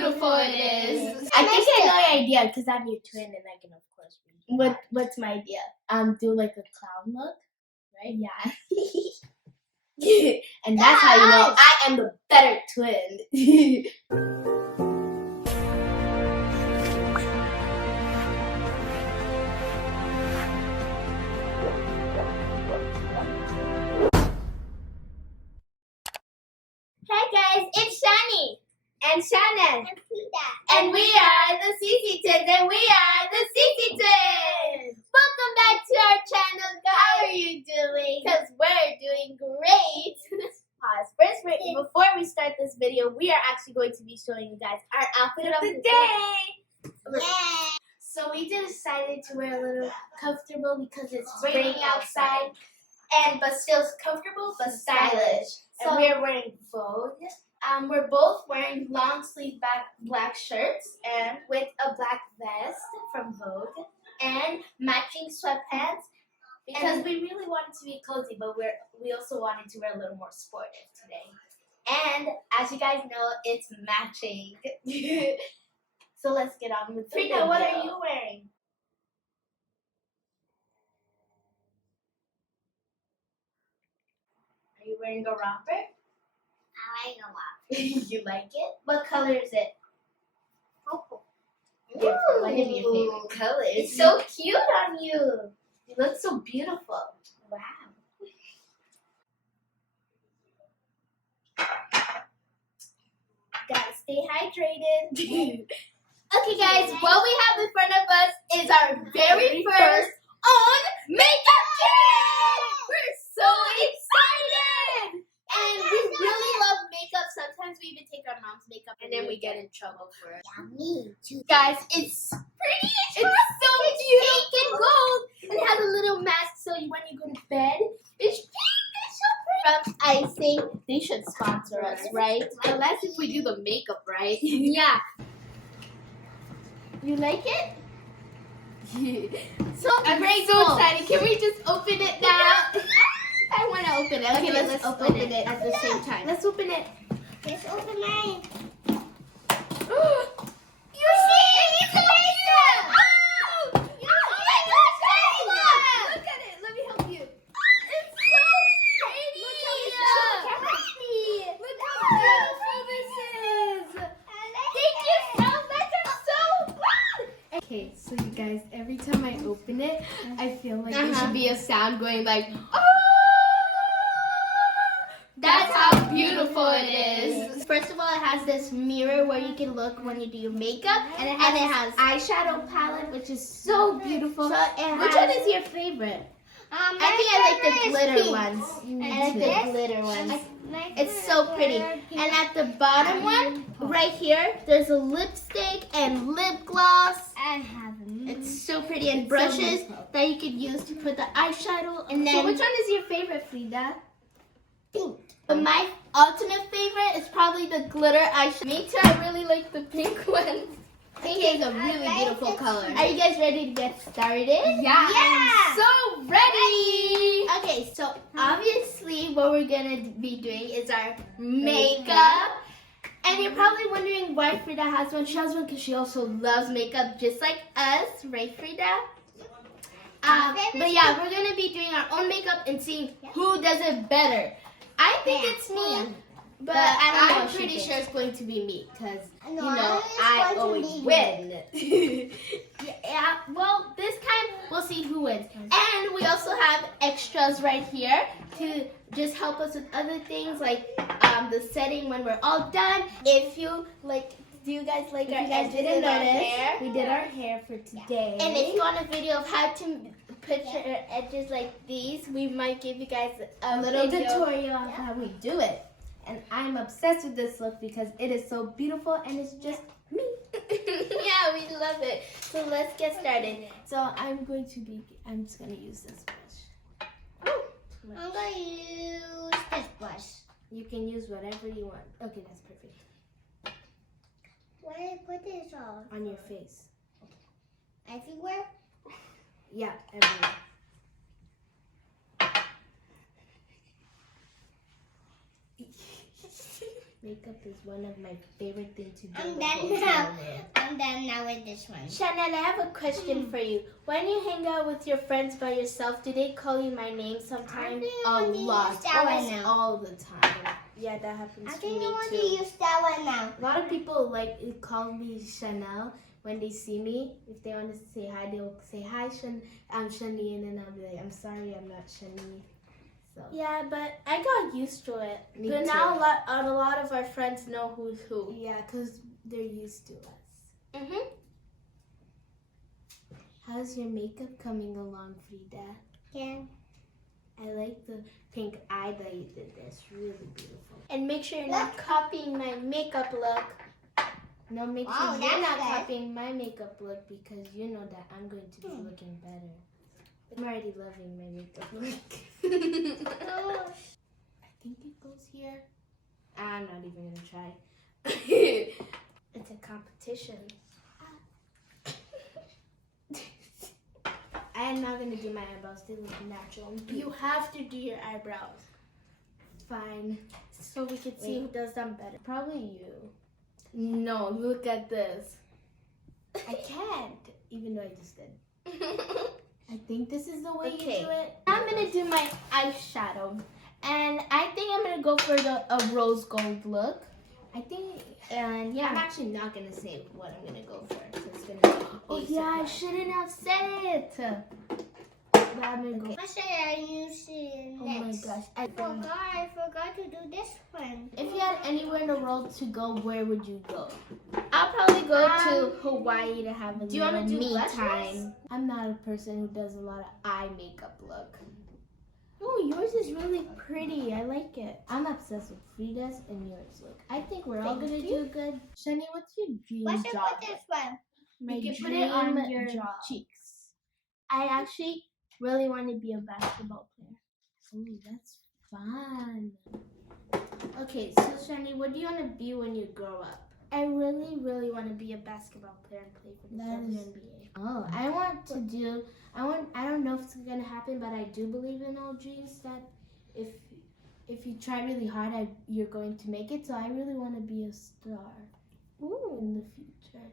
beautiful it is. I think I know your idea because I'm your twin and I can of course read. What's my idea? Do like a clown look, right? Yeah. And that's how you know I am the better twin. Hey guys, it's Shani and Shannon And Fruida. and we are the CC Twins and we are the CC Twins. Welcome back to our channel, guys. How are you doing? Because we're doing great. Pause. First, before we start this video, we are actually going to be showing you guys our outfit of the day. Yeah. So we decided to wear a little comfortable because it's raining outside, but still comfortable but stylish. So we are wearing Vogue. We're both wearing long sleeve black shirts and with a black vest from Vogue and matching sweatpants because we really wanted to be cozy, but we also wanted to wear a little more sportive today. And as you guys know, it's matching. So let's get on with the video. What are you wearing? Are you wearing a romper? I like a lot. You like it? What color is it? Purple. One of your favorite colors. It's so cute on you. You look so beautiful. Wow. Gotta stay hydrated. Okay, guys, what we have in front of us is our very first own makeup kit. We're so excited, and we really love makeup. Sometimes we even take our mom's makeup, and then we get in trouble for it. Yeah, me too. Guys, it's pretty. It's so pink and gold, and it has a little mask, so when you go to bed, it's pink. It's so pretty. I think they should sponsor us, right? Unless if we do the makeup right. Yeah. You like it? So I'm so excited. Can we just open it now? I want to open it. Okay, let's open it at the same time. Let's open it. Let's open mine. You see? It's amazing! Oh! Oh my gosh, guys! Look at it. Let me help you. It's so pretty! Look how beautiful this is! Thank you so much. I'm so proud! Okay, so you guys, every time I open it, I feel like there Uh-huh. should be a sound going like, oh! That's how beautiful it is. First of all, it has this mirror where you can look when you do your makeup, and it has eyeshadow palette, which is so beautiful. Which one is your favorite? I think I like the glitter ones. I like the glitter ones. It's so pretty. And at the bottom one, right here, there's a lipstick and lip gloss. It's so pretty, and brushes that you could use to put the eyeshadow. And then, So which one is your favorite, Frida? pink. But my ultimate favorite is probably the glitter eyeshadow. Me too, I really like the pink one. Pink is a really beautiful color. Are you guys ready to get started? Yeah. I'm so ready. Okay, so obviously what we're gonna be doing is our makeup. And you're probably wondering why Frida has one. She has one because she also loves makeup just like us, right, Frida? But yeah, we're gonna be doing our own makeup and seeing who does it better. I think it's me, but I'm pretty sure it's going to be me because I always win. Yeah, well, this time we'll see who wins. And we also have extras right here to just help us with other things like the setting when we're all done. If you like, do you guys like our edges in our hair? We did our hair for today. And if you want a video of how to put your edges like these, we might give you guys a little video. tutorial on how we do it. And I'm obsessed with this look because it is so beautiful and it's just me. Yeah, we love it. So let's get started. So I'm just gonna use this brush. I'm going to use this brush. You can use whatever you want. Okay, that's perfect. Where do I put this on? On your face. Everywhere? Yeah, everywhere. Makeup is one of my favorite things to do. I'm the done whole now. summer. I'm done now with this one. Shannon, I have a question for you. When you hang out with your friends by yourself, do they call you my name I sometimes? think A I want to use lot, that one almost now. all the time. Yeah, that happens I to think me I want to too. use that one now. A lot of people call me Chanel when they see me. If they want to say hi, they'll say hi, I'm Shani, and then I'll be like, I'm sorry, I'm not Shani. So Yeah, but I got used to it. Me but too. now a lot of our friends know who's who. yeah, because they're used to us. Mm-hmm. How's your makeup coming along, Frida? Yeah. I like the pink eye that you did. That's really beautiful. And make sure you're not copying my makeup look. No, make Wow, sure you're that's not good. copying my makeup look because you know that I'm going to be looking better. I'm already loving my makeup look. I think it goes here. I'm not even going to try. It's a competition. I am not going to do my eyebrows. They look natural. You have to do your eyebrows Fine. so we can see who does them better. Probably you. No, look at this. I can't, even though I just did. I think this is the way Okay. you do it. I'm gonna do my eyeshadow, and I think I'm gonna go for a rose gold look. I think And I'm yeah. actually not going to say what I'm going to go for. So it's going to be Oh a yeah, I surprise. shouldn't have said it. But I'm gonna go. I said I used it Oh my next. gosh. I forgot to do this one. If you had anywhere in the world to go, where would you go? I'll probably go to Hawaii to have a Do you little want to do me blush? time. I'm not a person who does a lot of eye makeup look. Oh, yours is really pretty. I like it. I'm obsessed with Frida's and yours look. I think we're all Thank going to you. do good. Shani, what's your dream Why should I job? put this one? My You can put dream it on your job. cheeks. I actually really want to be a basketball player. Ooh, that's fun. Okay, so Shani, what do you want to be when you grow up? I really, really want to be a basketball player and play for the That is- WNBA. Oh, I want to do. I don't know if it's gonna happen, but I do believe in all dreams that if you try really hard, you're going to make it. So I really want to be a star Ooh, in the future.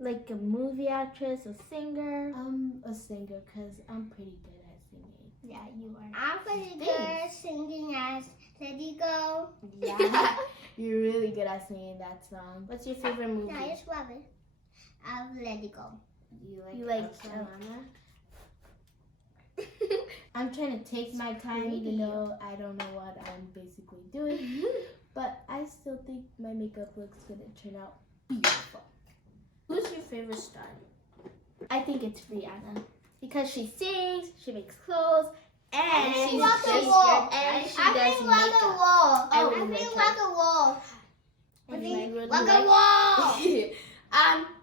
like a movie actress, a singer. I'm a singer because I'm pretty good at singing. Yeah, you are. I'm pretty good singing as Let It Go. Yeah, you're really good at singing that song. What's your favorite movie? I just love it. I'll Let It Go. You You like like, Elsa Anna? I'm trying to take my time, even though I don't know what I'm basically doing. But I still think my makeup looks gonna turn out beautiful. Who's your favorite star? I think it's Rihanna because she sings, she makes clothes, and I she's rock just the wall. and she I does think rock the makeup. wall. I I really like think her. rock the wall. I And think you really rock like- the wall.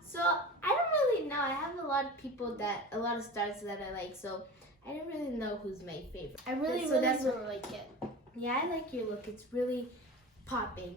So I don't really know. I have a lot of stars that I like. So I don't really know who's my favorite. I really, So really, that's really like it. Yeah, I like your look. It's really popping.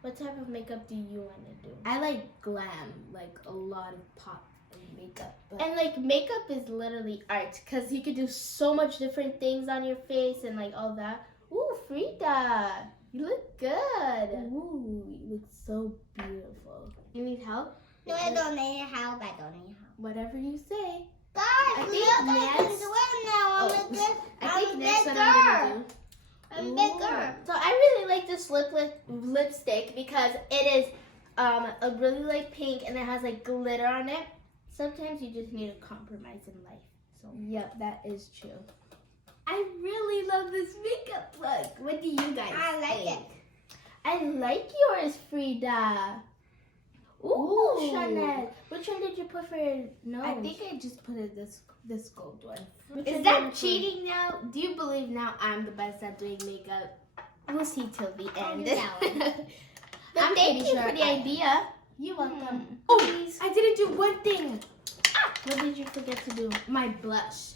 What type of makeup do you want to do? I like glam, like a lot of pop and makeup. But And like makeup is literally art because you could do so much different things on your face and like all that. Ooh, Frida, you look good. ooh, you look so beautiful. You need help? No, I don't need help. I don't need help. Whatever you say. Guys, I look, think I can next- do it now. I'm Oh, a good. I I'm think a next big what I'm girl. gonna do. I'm bigger. So I really like this lipstick because it is a really light pink and it has like glitter on it. Sometimes you just need a compromise in life. So Yep, that is true. I really love this makeup look. What do you guys I like think? it. I like yours, Frida. Ooh, Ooh. Chanel. Which one did you put for your nose? I think I just put it this gold one. Which Is one that did you put? cheating now? Do you believe now I'm the best at doing makeup? We'll see till the end. do that one. But I'm thank pretty you sure for the I am. idea. You're welcome. Mm. Oh, I didn't do one thing. What did you forget to do? My blush.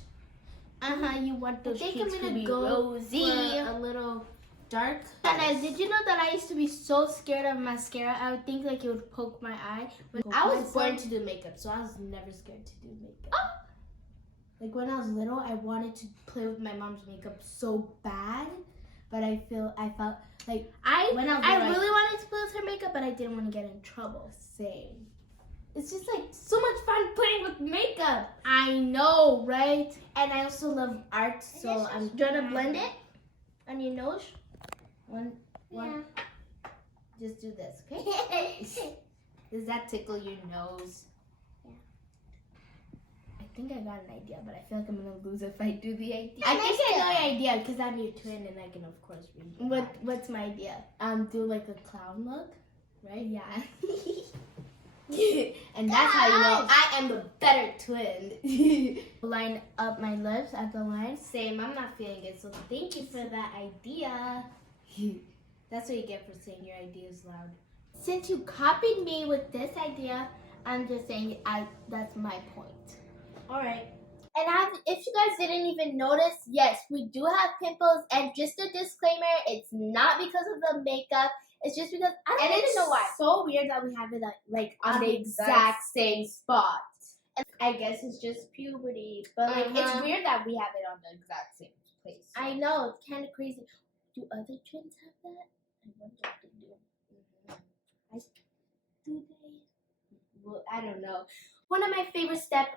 You want I those think I'm cheeks to gonna be go rosy. for a little dark. Chanel, did you know that I used to be so scared of mascara? I would think like it would poke my eye. But I was born to do makeup, so I was never scared to do makeup. Like when I was little, I wanted to play with my mom's makeup so bad, but I felt like I when I was I little, really wanted makeup, but I didn't want to get in trouble. Same. It's just like so much fun playing with makeup. I know, right? And I also love art, so I'm trying to blend it on your nose. One. Just do this, okay? Does that tickle your nose? Yeah. I think I got an idea, but I feel like I'm gonna lose if I do the idea. I think I know your idea. Because I'm your twin, and I can of course read. What's my idea? Do like a clown look, right? Yeah. And that's how you know I am the better twin. Line up my lips at the line. Same, I'm not feeling it, so thank you for that idea. That's what you get for saying your ideas loud. Since you copied me with this idea, I'm just saying that's my point. Alright. And if you guys didn't even notice, yes, we do have pimples. And just a disclaimer, it's not because of the makeup. It's just because I don't even know why. It's so weird that we have it like on the exact same spot. And I guess it's just puberty, but like it's weird that we have it on the exact same place. I know, it's kind of crazy. Do other twins have that? I wonder if they do. Do they? Well, I don't know. One of my favorite steps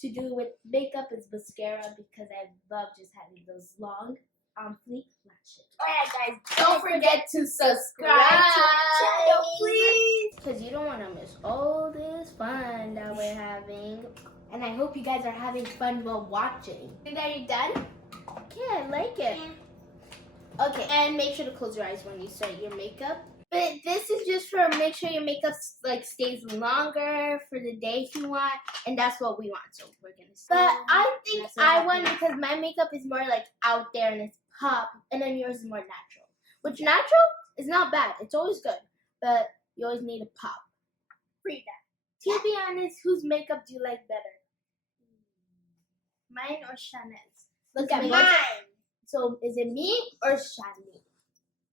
To do with makeup is mascara because I love just having those long fleek lashes. Alright guys, Don't forget to subscribe to our channel, please, because you don't want to miss all this fun that we're having. And I hope you guys are having fun while watching. Are you done? Yeah, I like it. Okay, and make sure to close your eyes when you start your makeup. But this is just for make sure your makeup like stays longer for the day if you want, and that's what we want. So we're gonna. But I think I won because my makeup is more like out there and it's pop, and then yours is more natural. Which natural is not bad; it's always good, but you always need a pop. Fruida. To be honest, whose makeup do you like better? Mine or Chanel's? Look at Mine. So is it me or Shani?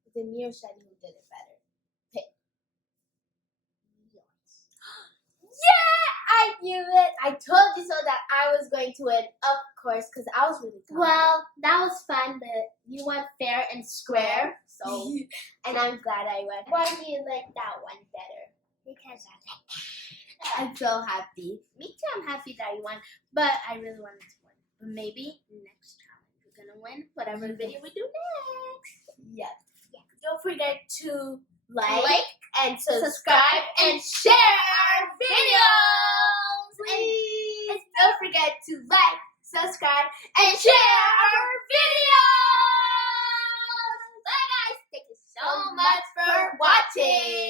Is it me or Shani who did it better? I knew it. I told you so that I was going to win, of course, because I was really confident. Well, that was fun, but you went fair and square. So, and I'm glad I won. Why do you like that one better? Because I like I'm so happy. Me too. I'm happy that you won, but I really wanted to win. But maybe next challenge we're gonna win whatever video we do next. Yes. Yeah. Don't forget to like Like and subscribe and share our videos. Please. And don't forget to like, subscribe, and share our videos. Bye guys. Thank you so much for watching.